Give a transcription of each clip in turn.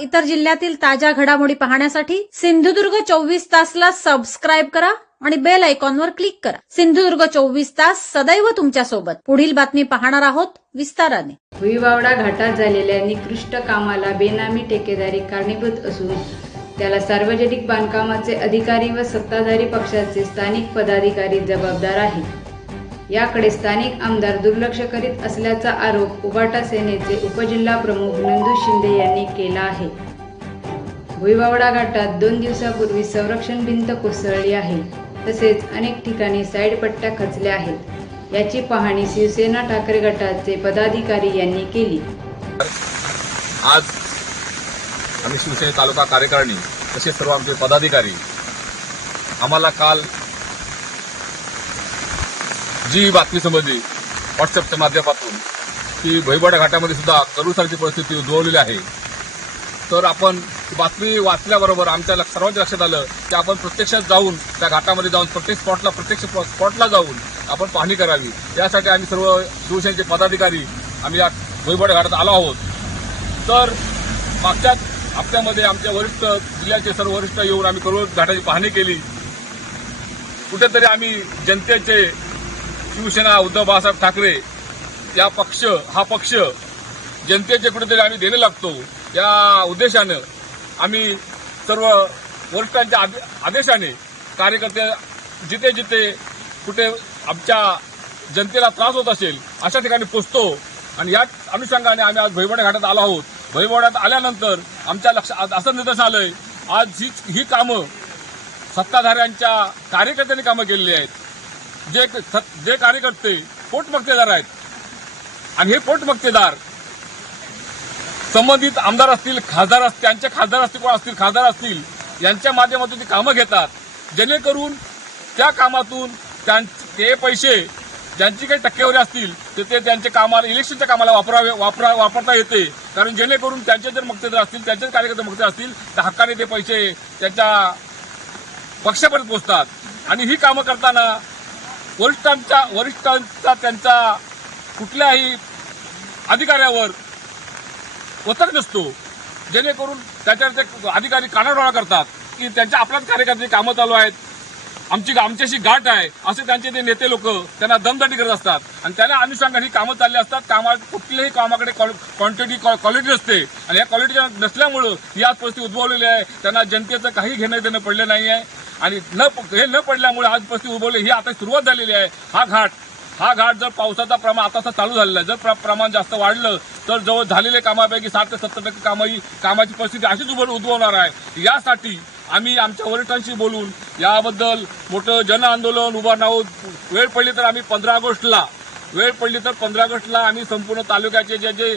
इतर जिल्ह्यातील ताज्या घडामोडी पाहण्यासाठी सिंधुदुर्ग चोवीस तासला सबस्क्राईब करा आणि बेल आयकॉनवर क्लिक करा. सिंधुदुर्ग चोवीस तास सदैव तुमच्यासोबत पुढील बातमी पाहणार आहोत विस्ताराने. भुईवावडा घाटात झालेल्या निकृष्ट कामाला बेनामी ठेकेदारी कारणीभूत असून त्याला सार्वजनिक बांधकामाचे अधिकारी व सत्ताधारी पक्षाचे स्थानिक पदाधिकारी जबाबदार आहेत. याकडे स्थानिक आमदार दुर्लक्ष करीत असल्याचा आरोप उबाटा सेनेचे उपजिल्हा प्रमुख नंदू शिंदे यांनी केला आहे. भुईवावडा घाटात दोन दिवसापूर्वी संरक्षण भिंत कोसळली आहे. तसेच अनेक ठिकाणी साईड पट्ट्या खचल्या आहेत. याची पाहणी शिवसेना ठाकरे गटाचे पदाधिकारी यांनी केली. आज आम्ही शिवसेना तालुका कार्यकारिणी तसेच सर्व आमचे पदाधिकारी आम्हाला काल जी बातमी समजली व्हॉट्सअपच्या माध्यमातून की भैबड घाटामध्ये सुद्धा करुसारची परिस्थिती उद्भवलेली आहे. तर आपण ती बातमी वाचल्याबरोबर आमच्या लक्ष- सर्वांच्या लक्षात आलं की आपण प्रत्यक्षात जाऊन त्या घाटामध्ये जाऊन प्रत्येक स्पॉटला प्रत्यक्ष स्पॉटला जाऊन आपण पाहणी करावी. यासाठी आम्ही सर्व शिवसेनेचे पदाधिकारी आम्ही या भुईबड घाटात आलो आहोत. तर मागच्याच हप्त्यामध्ये आमच्या वरिष्ठ जिल्ह्याचे सर्व वरिष्ठ येऊन आम्ही करोड घाटाची पाहणी केली. कुठेतरी आम्ही जनतेचे शिवसेना उद्धव बाळासाहेब ठाकरे या पक्ष हा पक्ष जनतेचे कुठेतरी आम्ही देणे लागतो. या उद्देशानं आम्ही सर्व वरिष्ठांच्या आदे- आदेशाने कार्यकर्ते जिथे जिथे कुठे आमच्या जनतेला त्रास होत असेल अशा ठिकाणी पोचतो. आणि याच अनुषंगाने आम्ही आज भैबड घाटात आलो आहोत. भैबडात आल्यानंतर आमच्या लक्षात असं निदर्शन आलंय आज ही ही कामं सत्ताधाऱ्यांच्या कार्यकर्त्यांनी कामं केलेली आहेत. जे जे कार्यकर्ते पोटमक्तेदार आहेत आणि हे पोटमक्तेदार संबंधित आमदार असतील खासदार असतील त्यांचे खासदार असतील कोण असतील खासदार असतील यांच्या माध्यमातून ती कामं घेतात. जेणेकरून त्या कामातून त्यां- ते पैसे ज्यांची काही टक्केवारी असतील तर ते त्यांच्या कामाला इलेक्शनच्या कामाला वापरावे वापरा वापरता येते. कारण जेणेकरून त्यांचे जर मक्तेदार असतील त्यांचेच कार्यकर्ते मक्तेदार असतील तर हक्काने ते पैसे त्यांच्या पक्षापर्यंत पोहोचतात. आणि ही कामं करताना वरिष्ठांचा वरिष्ठांचा त्यांचा कुठल्याही अधिकाऱ्यावर वचक नसतो. जेणेकरून त्याच्यावर ते अधिकारी कानाडोळा करतात की त्यांच्या आपल्याच कार्यकर्ते कामं चालू आहेत आमची आमच्याशी गाठ आहे असे त्यांचे ते नेते लोक त्यांना दमदाटी करत असतात. आणि त्याला अनुषंगाने कामं चालली असतात. कामा कुठल्याही कामाकडे क्वांटिटी क्वालिटी नसते. आणि या क्वालिटी नसल्यामुळं ही आज परिस्थिती उद्भवलेली आहे. त्यांना जनतेचं काही घेणं देणं पडलं नाही आहे आणि न हे न पडल्यामुळे आज परिस्थिती उद्भवली ही आता सुरुवात झालेली आहे. हा घाट हा घाट जर पावसाचा प्रमाण आता चालू झालेला आहे. जर प्र- प्रमाण जास्त वाढलं तर जवळ झालेल्या कामापैकी साठ ते सत्तर टक्के कामं ही कामाची परिस्थिती अशीच उभ- उद्भवणार आहे. यासाठी आम्ही आमच्या वरिष्ठांशी बोलून याबद्दल मोठं जन आंदोलन उभारणार आहोत. वेळ पडली तर आम्ही पंधरा ऑगस्टला वेळ पडली तर पंधरा ऑगस्टला आम्ही संपूर्ण तालुक्याचे जे जे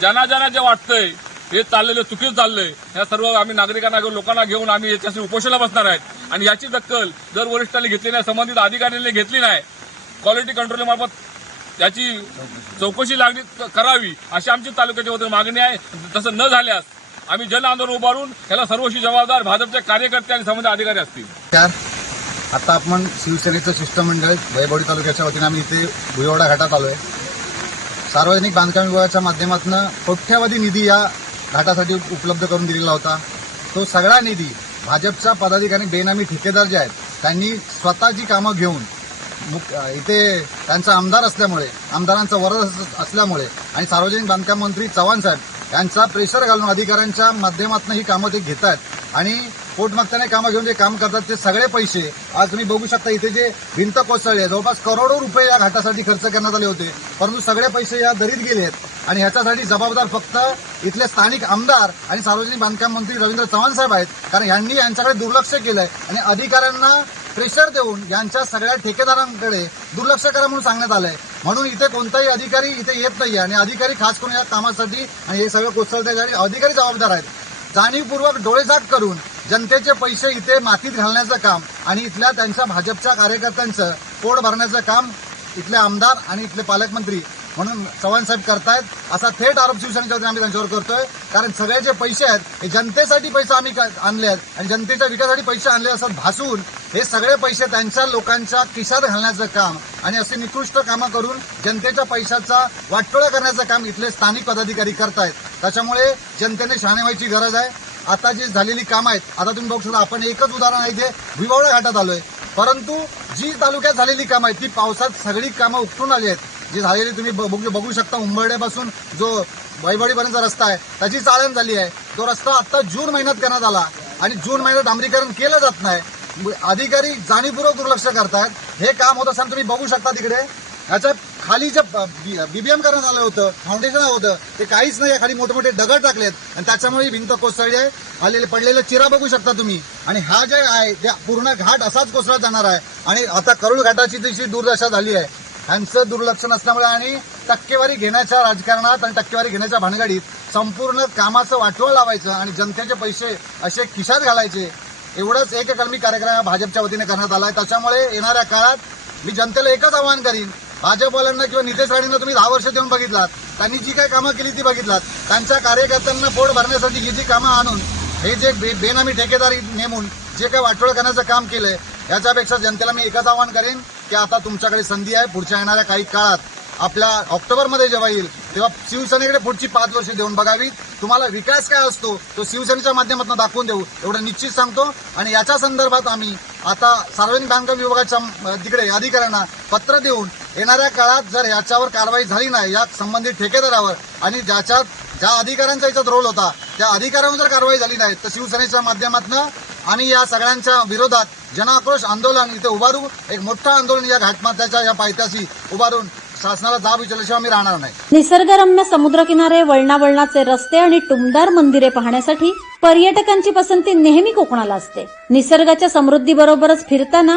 ज्यांना ज्यांना जे वाटतंय हे चाललेलं चुकीचं चाललंय. या सर्व आम्ही नागरिकांना घेऊन लोकांना घेऊन आम्ही याच्याशी उपोषणाला बसणार आहेत. आणि याची दखल जर वरिष्ठांनी घेतली नाही संबंधित अधिकाऱ्यांनी घेतली नाही क्वालिटी कंट्रोलमार्फत याची चौकशी लागली करावी अशी आमची तालुक्याच्या वतीने मागणी आहे. तसं न झाल्यास आम्ही जन आंदोलन उभारून याला सर्वशी जबाबदार भाजपचे कार्यकर्ते आणि संबंधित अधिकारी असतील. आता आपण शिवसेनेचं शिष्टमंडळ वैभवडी तालुक्याच्या वतीने आम्ही इथे भुयवडा घाटात आलो आहे सार्वजनिक बांधकाम विभागाच्या माध्यमातून कोट्यावधी निधी या घाटासाठी उपलब्ध करून दिलेला होता. तो सगळा निधी भाजपचा पदाधिकारी बेनामी ठेकेदार जे आहेत त्यांनी स्वतःची कामं घेऊन इथे त्यांचा आमदार असल्यामुळे आमदारांचा वरद असल्यामुळे आणि सार्वजनिक बांधकाम मंत्री चव्हाण साहेब यांचा प्रेशर घालून अधिकाऱ्यांच्या माध्यमातून ही कामं ते घेत आहेत आणि पोटमागताने कामं घेऊन जे काम करतात ते सगळे पैसे आज तुम्ही बघू शकता इथे जे भिंत कोसळली आहे जवळपास करोडो रुपये या घाटासाठी खर्च करण्यात आले होते. परंतु सगळे पैसे या दरीत गेले आहेत. आणि ह्याच्यासाठी जबाबदार फक्त इथले स्थानिक आमदार आणि सार्वजनिक बांधकाम मंत्री रवींद्र चव्हाण साहेब आहेत. कारण यांनी यांच्याकडे दुर्लक्ष केलंय आणि अधिकाऱ्यांना प्रेशर देऊन यांच्या सगळ्या ठेकेदारांकडे दुर्लक्ष करा म्हणून सांगण्यात आलंय. म्हणून इथे कोणताही अधिकारी इथे येत नाही आणि अधिकारी खास करून या कामासाठी आणि हे सगळं कोसळते अधिकारी जबाबदार आहेत. जाणीवपूर्वक डोळेझाक करून जनतेचे पैसे इथे मातीत घालण्याचं काम आणि इथल्या त्यांच्या भाजपच्या कार्यकर्त्यांचं पोट भरण्याचं काम इथले आमदार आणि इथले पालकमंत्री म्हणून चव्हाण साहेब करतायत. असा थेट आरोप शिवसेनेच्या वतीने आम्ही त्यांच्यावर करतोय. कारण सगळे जे पैसे आहेत हे जनतेसाठी पैसे आम्ही का- आणले आहेत आणि जनतेच्या विकासासाठी पैसे आणले असं भासून हे सगळे पैसे त्यांच्या लोकांच्या खिशात घालण्याचं काम आणि असे निकृष्ट कामं करून जनतेच्या पैशाचा वाटोळा करण्याचं काम इथले स्थानिक पदाधिकारी करतायत. त्याच्यामुळे जनतेने शहाणे व्हायची गरज आहे. आता जी झालेली कामं आहेत आता तुम्ही बघू शकता आपण एकच उदाहरण आहे ते विवावळा घाटात आलोय. परंतु जी तालुक्यात झालेली कामं आहेत ती पावसात सगळी कामं उपटून आली आहेत. जी झालेली तुम्ही बघू बघू शकता उंबरड्यापासून जो वैभडीपर्यंत रस्ता आहे त्याची चाळण झाली आहे. तो रस्ता आता जून महिन्यात करण्यात आला आणि जून महिन्यात डांबरीकरण केलं जात नाही. अधिकारी जाणीवपूर्वक दुर्लक्ष करतायत. हे काम होत असताना तुम्ही बघू शकता तिकडे. याच्या खाली जे बीबीएम करण्यात आलं होतं फाउंडेशन होतं ते काहीच नाही खाली मोठे मोठे दगड टाकलेत. आणि त्याच्यामुळे भिंत कोसळली आहे. आलेले पडलेलं चिरा बघू शकता तुम्ही. आणि हा जे आहे त्या पूर्ण घाट असाच कोसळत जाणार आहे. आणि आता करुळ घाटाची तशी दुर्दशा झाली आहे. ह्यांचं दुर्लक्ष नसल्यामुळे आणि टक्केवारी घेण्याच्या राजकारणात आणि टक्केवारी घेण्याच्या भानगडीत संपूर्ण कामाचं वाटोळ लावायचं आणि जनतेचे पैसे असे खिशात घालायचे. एवढंच एक कलमी कार्यक्रम भाजपच्या वतीने करण्यात आला आहे त्याच्यामुळे येणाऱ्या काळात मी जनतेला एकच आवाहन करीन भाजपवाल्यांना किंवा नितेश राणेंना तुम्ही दहा वर्ष देऊन बघितलात. त्यांनी जी काही कामं केली ती बघितलात. त्यांच्या कार्यकर्त्यांना पोट भरण्यासाठी ही जी कामं आणून हे जे बे- बेनामी ठेकेदारी नेमून जे काही वाटोळ करण्याचं काम केलंय याच्यापेक्षा जनतेला मी एकच आवाहन करेन की आता तुमच्याकडे संधी आहे पुढच्या येणाऱ्या काही काळात आपल्या ऑक्टोबरमध्ये जेव्हा येईल तेव्हा शिवसेनेकडे पुढची पाच वर्ष देऊन बघावी तुम्हाला विकास काय असतो तो शिवसेनेच्या माध्यमातून दाखवून देऊ एवढं निश्चित सांगतो. आणि याच्या संदर्भात आम्ही आता सार्वजनिक बांधकाम विभागाच्या तिकडे अधिकाऱ्यांना पत्र देऊन येणाऱ्या काळात जर याच्यावर कारवाई झाली नाही या संबंधित ठेकेदारावर आणि ज्याच्यात ज्या अधिकाऱ्यांचा याच्यात रोल होता त्या अधिकाऱ्यांवर जर कारवाई झाली नाही तर शिवसेनेच्या माध्यमातून आणि या सगळ्यांच्या विरोधात जनआक्रोश आंदोलन इथे उभारून एक मोठं आंदोलन या घाटमाथ्याच्या या पायथ्याशी उभारून शासनाला जाब विचारल्याशिवाय आम्ही राहणार नाही. निसर्गरम्य समुद्रकिनारे वळणावळणाचे रस्ते आणि टुमदार मंदिरे पाहण्यासाठी पर्यटकांची पसंती नेहमी कोकणाला असते. निसर्गाच्या समृद्धीबरोबरच फिरताना